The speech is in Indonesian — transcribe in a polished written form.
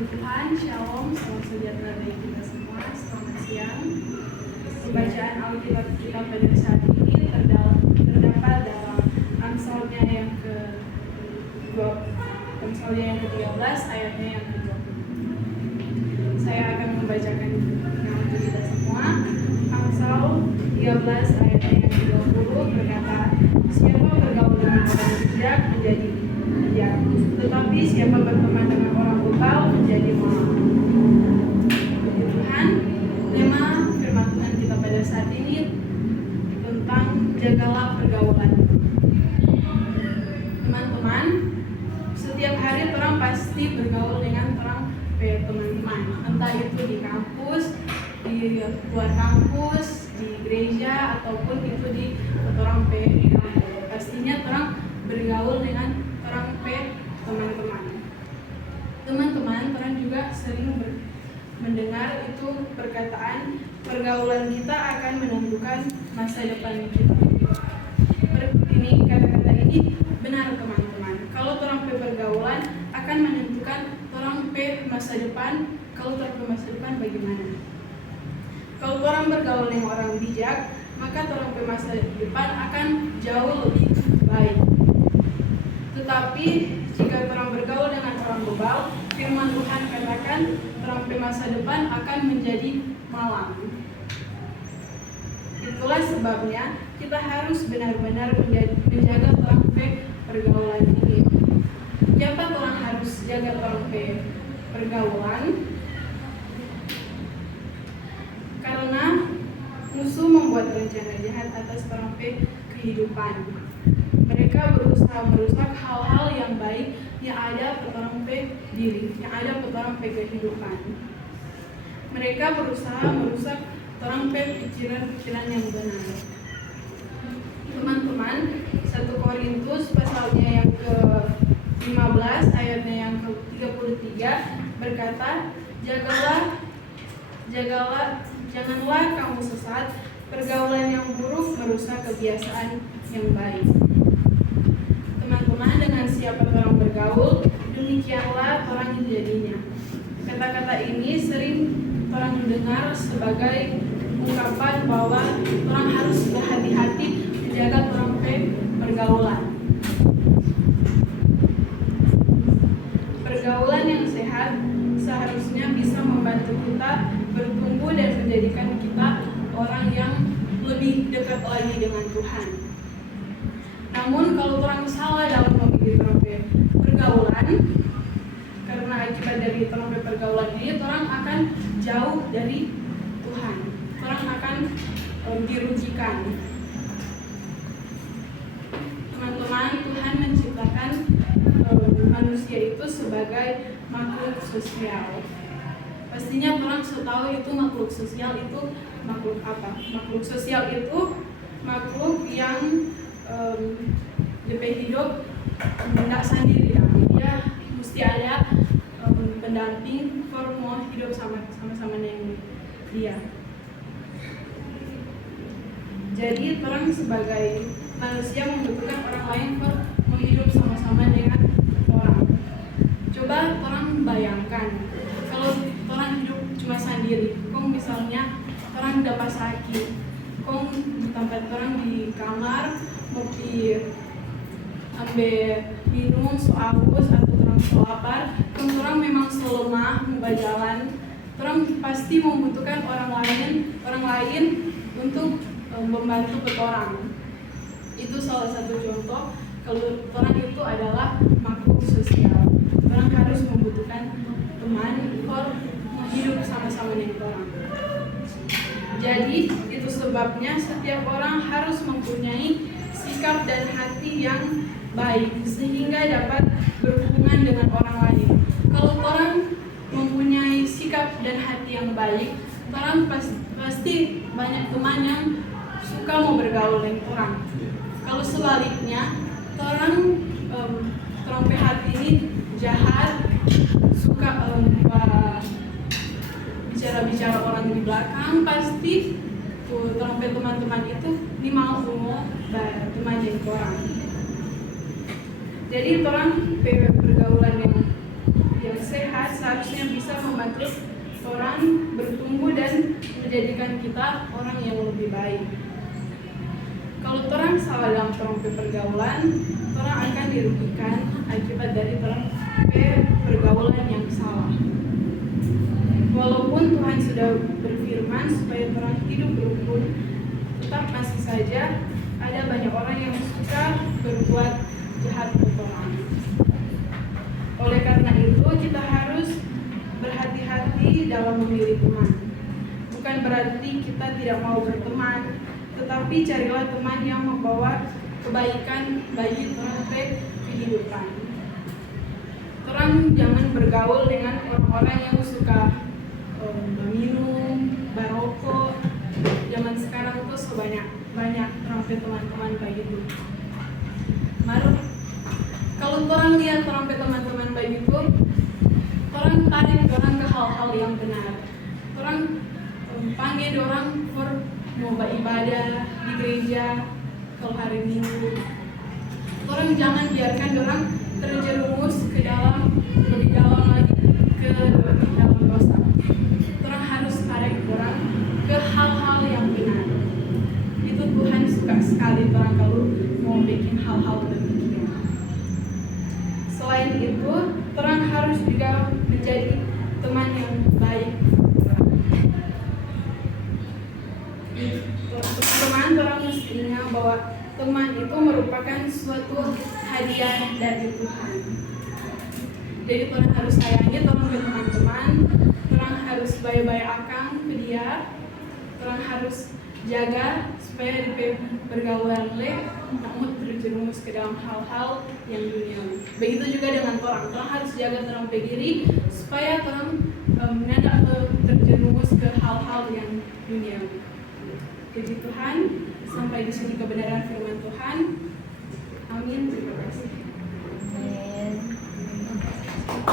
Puji Tuhan, Shalom, salam sejahtera bagi kita semua. Selamat siang. Pembacaan Alkitab kita pada saat ini terdapat dalam Amsalnya yang ke-13 ayatnya yang ke-20. Saya akan membacakan yang untuk kita semua. Amsal 13 ayatnya yang ke-20 berkata, siapa bergaul dengan orang bijak menjadi bijak, tetapi siapa berteman dengan orang bebal menjadi malang. Puji Tuhan, tema firman Tuhan kita pada saat ini tentang jagalah pergaulan. Teman-teman, setiap hari orang pasti bergaul dengan orang teman-teman, entah itu di kampus, di luar kampus, di gereja, ataupun itu di orang di kampus. Pastinya orang bergaul dengan orang teman-teman. Teman-teman, orang juga sering mendengar itu perkataan pergaulan kita akan menentukan masa depan kita. Kata-kata ini benar teman-teman. Kalau orang pergaulan akan menentukan orang masa depan. Kalau orang masa depan bagaimana? Kalau orang bergaul dengan orang bijak, maka orang masa depan akan jauh lebih baik. Tetapi jika orang bergaul dengan orang bebal, firman Tuhan katakan orang masa depan akan menjadi malang. Itulah sebabnya kita harus benar-benar menjaga orang pergaulan ini. Siapa orang harus jaga orang pergaulan? Karena musuh membuat rencana jahat atas orang kehidupan. Mereka berusaha merusak hal-hal yang baik yang ada pada orang diri, yang ada pada orang kehidupan. Mereka berusaha merusak orang pikiran yang benar. Teman-teman, 1 Korintus pasalnya yang ke-15 ayatnya yang ke-33 berkata, janganlah kamu sesat, pergaulan yang buruk merusak kebiasaan yang baik. Teman-teman, dengan siapa orang bergaul, demikianlah orang jadinya. Kata-kata ini sering orang dengar sebagai ungkapan bahwa orang harus berhati-hati menjaga orang pergaulan. Pergaulan yang sehat seharusnya bisa membantu kita bertumbuh dan menjadikan kita orang yang lebih dekat lagi dengan Tuhan. Namun kalau orang salah dalam memilih pergaulan, karena akibat dari pergaulan ini, orang akan jauh dari Tuhan. Orang akan dirugikan. Teman-teman, Tuhan menciptakan manusia itu sebagai makhluk sosial. Pastinya orang tahu itu makhluk sosial itu makhluk apa? Makhluk sosial itu makhluk yang hidup tidak sendiri. Dia mesti ada pendamping for mau hidup sama-sama dengan dia. Jadi orang sebagai manusia membutuhkan orang lain for mau hidup sama-sama dengan orang. Coba orang bayangkan kalau orang hidup cuma sendiri. Kong misalnya orang dapat sakit, kong di tempat orang di kamar mau ambil minum haus atau orang lapar, orang memang selemah mau jalan, orang pasti membutuhkan orang lain untuk membantu orang. Itu salah satu contoh kalau orang itu adalah makhluk sosial. Orang harus membutuhkan teman untuk hidup sama-sama dengan orang. Jadi itu sebabnya setiap orang harus mempunyai sikap dan hati yang baik sehingga dapat berhubungan dengan orang lain. Kalau orang mempunyai sikap dan hati yang baik, orang pasti banyak teman yang suka mau bergaul dengan orang. Kalau sebaliknya, orang hati ini jahat, suka bicara-bicara orang di belakang, pasti teman-teman itu mau berteman dengan orang. Jadi orang pergaulan yang sehat seharusnya orang bertumbuh dan menjadikan kita orang yang lebih baik. Kalau orang salah dalam pergaulan, orang akan dirugikan akibat dari orang pergaulan yang salah. Walaupun Tuhan sudah berfirman supaya orang hidup rukun, tetap masih saja ada banyak orang yang suka berbuat jahat ke orang. Oleh karena itu, kita harus berhati-hati dalam memilih teman. Bukan berarti kita tidak mau berteman, tetapi carilah teman yang membawa kebaikan bagi orang kehidupan. Orang jangan bergaul dengan orang-orang yang suka minum, barokok. Zaman sekarang tuh sebanyak orang teman-teman begitu. Kalau orang lihat orang teman-teman begitu, orang tarik orang ke hal-hal yang benar. Orang panggil orang mau beribadah di gereja kalau hari Minggu. Orang jangan biarkan orang terjerumus ke dalam lebih dalam lagi ke dalam dosa. Orang harus tarik orang ke hal-hal yang benar. Itu Tuhan suka sekali orang kalau mau bikin hal-hal demikian. Selain itu, orang harus juga menjadi teman yang baik. Teman orang mesti ingat bahwa teman itu merupakan suatu hadiah dari Tuhan. Jadi orang harus sayangi orang ke teman-teman, orang harus baik-baik akang ke dia, orang harus jaga supaya di pergaulan namun terjerumus ke dalam hal-hal yang duniawi. Begitu juga dengan orang harus jaga orang diri supaya orang tidak terjerumus ke hal-hal yang duniawi. Puji Tuhan, sampai di sini kebenaran firman Tuhan.